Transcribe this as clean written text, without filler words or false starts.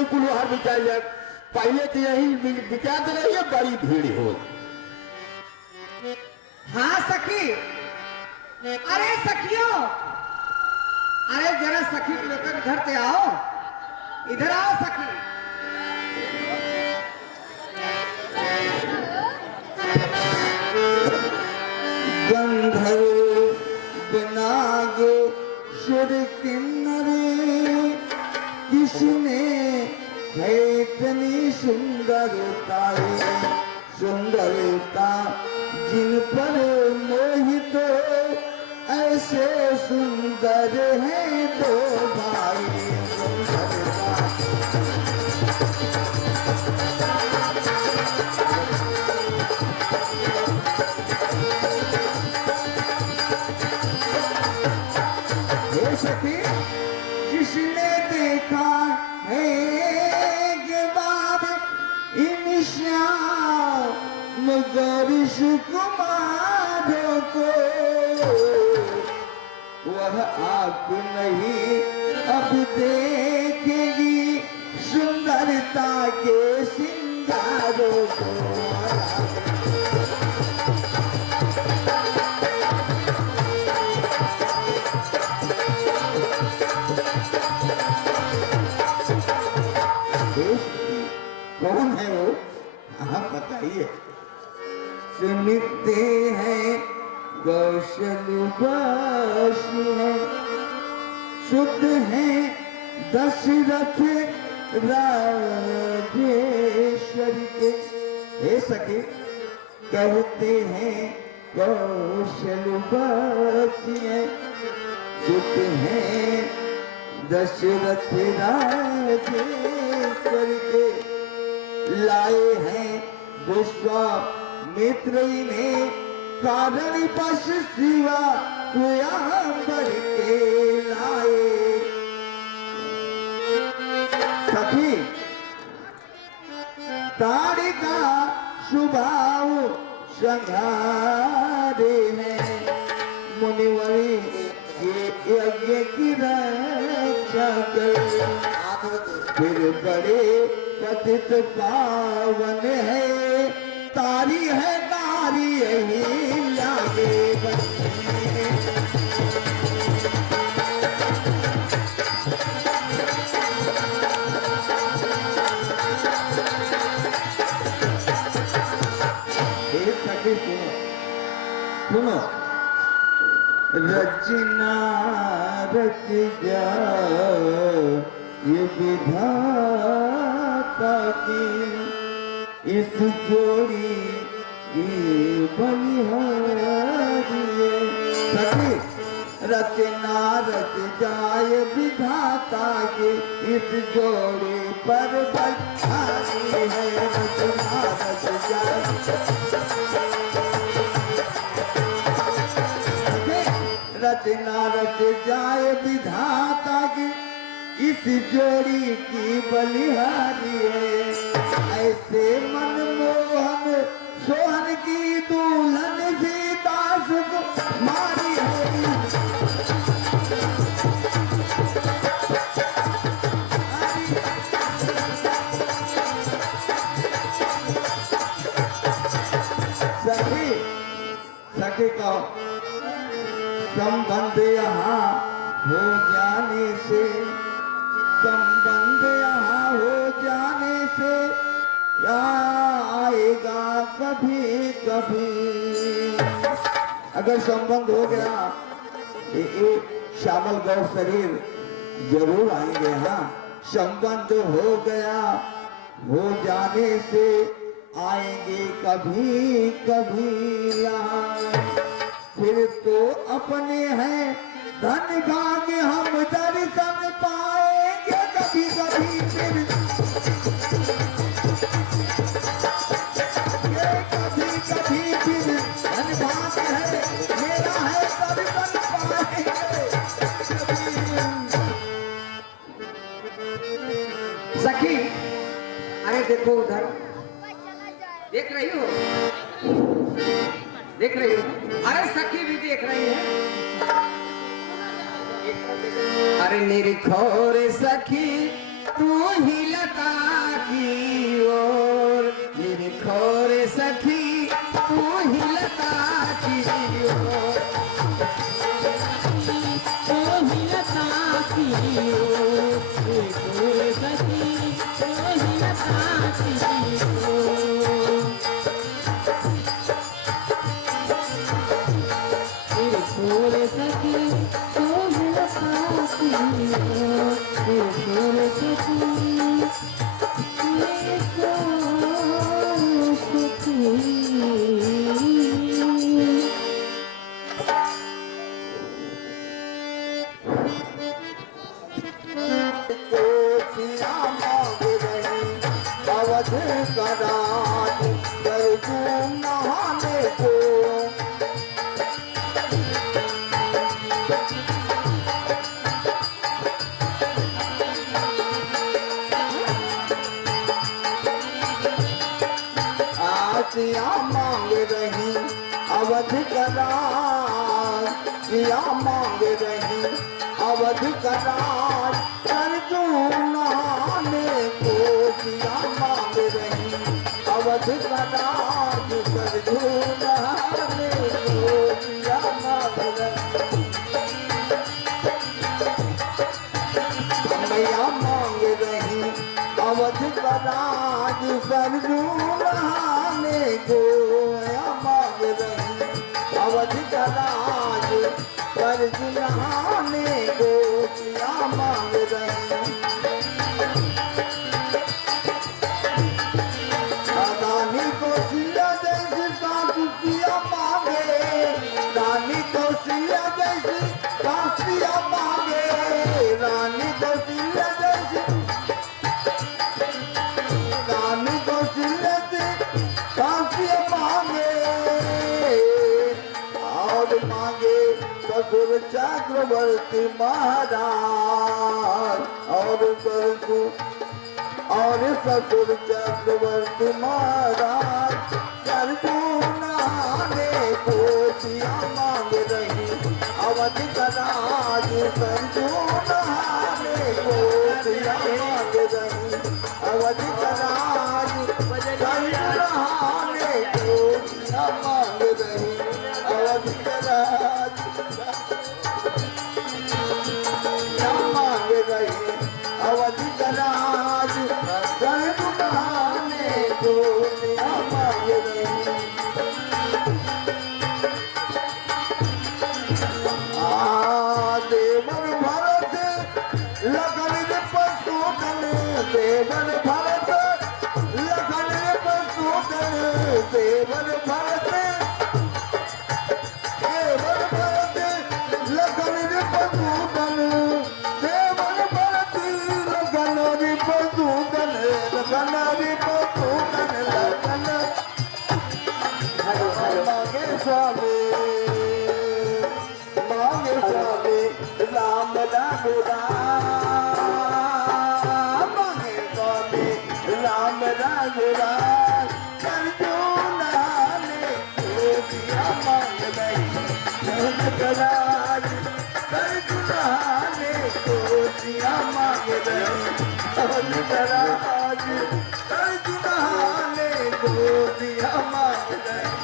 नहीं कुलहार बिचाई जाए पहले तो यही बिचात रही है बड़ी भीड़ हो। हाँ सखी, अरे सखियों, अरे जरा सखी को लेकर इधर से आओ, इधर आओ सखी। गंधर्व नाग सुर किन्नरे किसने है इतनी सुंदरता, सुंदरता जिन पर मोहित ऐसे सुंदर है तो भाई सखी। जिसने देखा है के बाद इन श्याम गौरीश कुमारों को, वह आप नहीं अब देखेगी सुंदरता के सिंगारों को। कौन है वो, आप बताइए। सुनते हैं कौशलवासी है, शुद्ध है दशरथ राजेश्वर के। हे सखी, कहते हैं कौशलवासी है, शुद्ध है दशरथ राजेश्वर के। लाए हैं विश्वामित्र ने कारण पश शिवा कुयांबर के लाए। सखी, तारिका स्वभाव संघारे हैं, मुनिवरी ये यज्ञ की रक्षा कर। फिर बड़े पतित पावन है, तारी है तारी यही लागे सुनो। रचना रच जा ये विधाता की, इस जोड़ी की बलिहारी। सखी, रचना रच जाए विधाता की, इस जोड़ी पर बलिहारी है। रचना रच जाए, रचना रच जाए विधाता की, इस जोड़ी की बलिहारी है। ऐसे मनमोहन सोहन की दुल्हन सीता सुकुमारी है। सखी, सखी का संबंध यहाँ हो जाने से, संबंध यहाँ हो जाने से आएगा कभी कभी। अगर संबंध हो गया तो एक श्यामल गौ शरीर जरूर आएंगे। हाँ, संबंध हो गया हो जाने से आएंगे कभी कभी यहाँ। फिर तो अपने हैं धन भाग्य, हम दर्शन पाएंगे कभी कभी। फिर ये कभी कभी फिर धन भाग्य है मेरा है, दर्शन पाएंगे। सखी, अरे देखो उधर, देख रही हो, देख रही हो? अरे सखी भी देख रही है। अरे निरखोर सखी तू ही लता की ओर खोर सखी तू ही लता की ओर तू ही लता की ओर खोर सखी तू ही लता की ओर खोर सखी तू ही लता की ओर खोर सखी कोसिया मांग रही अवध कराज कर दूं नहाने को आसिया मांग रही अवध कराज सिया मांग रही अवध कराज कर दूं नहाने को सिया मांग रही अवध कराज कर दूं नहाने को सिया मांग रही मैया मांग रही अवध कराज कर दूं नहाने को मैया मांग रही अवध कराज कर दूं नहाने को सिया मांग रही रानी को सिया जैसी कांसिया मांगे रानी को सिया जैसी कांसिया मांगे रानी को सिया जैसी रानी को सिया जैसी कांसिया मांगे और मांगे ससुर चक्रवर्ती महाराज और ससुर चक्रवर्ती महाराज कर दूं नहाने को सिया मांग रही अवध कराज कर दूं नहाने को सिया मांग रही अवध कराज कर दूं नहाने को सिया मांग रही अवध कराज सिया मांग रही अवध कराज कर दूं नहाने को सिया मांग रही देवर भरत लगन रे पशुधन देवर भरत लगन रे पशुधन देवर भरत लगन रे पशुधन देवर भरत लगन रे पशुधन लगन रे पशुधन लगन मांगे स्वामी मांगे स्वामी राम रघुराम मांगे स्वामी राम रघुराम कर दूं नहाने को सिया मांग रही जनक राज कर दूं नहाने को सिया मांग रही जनक राज कर दूं नहाने को सिया मांग रही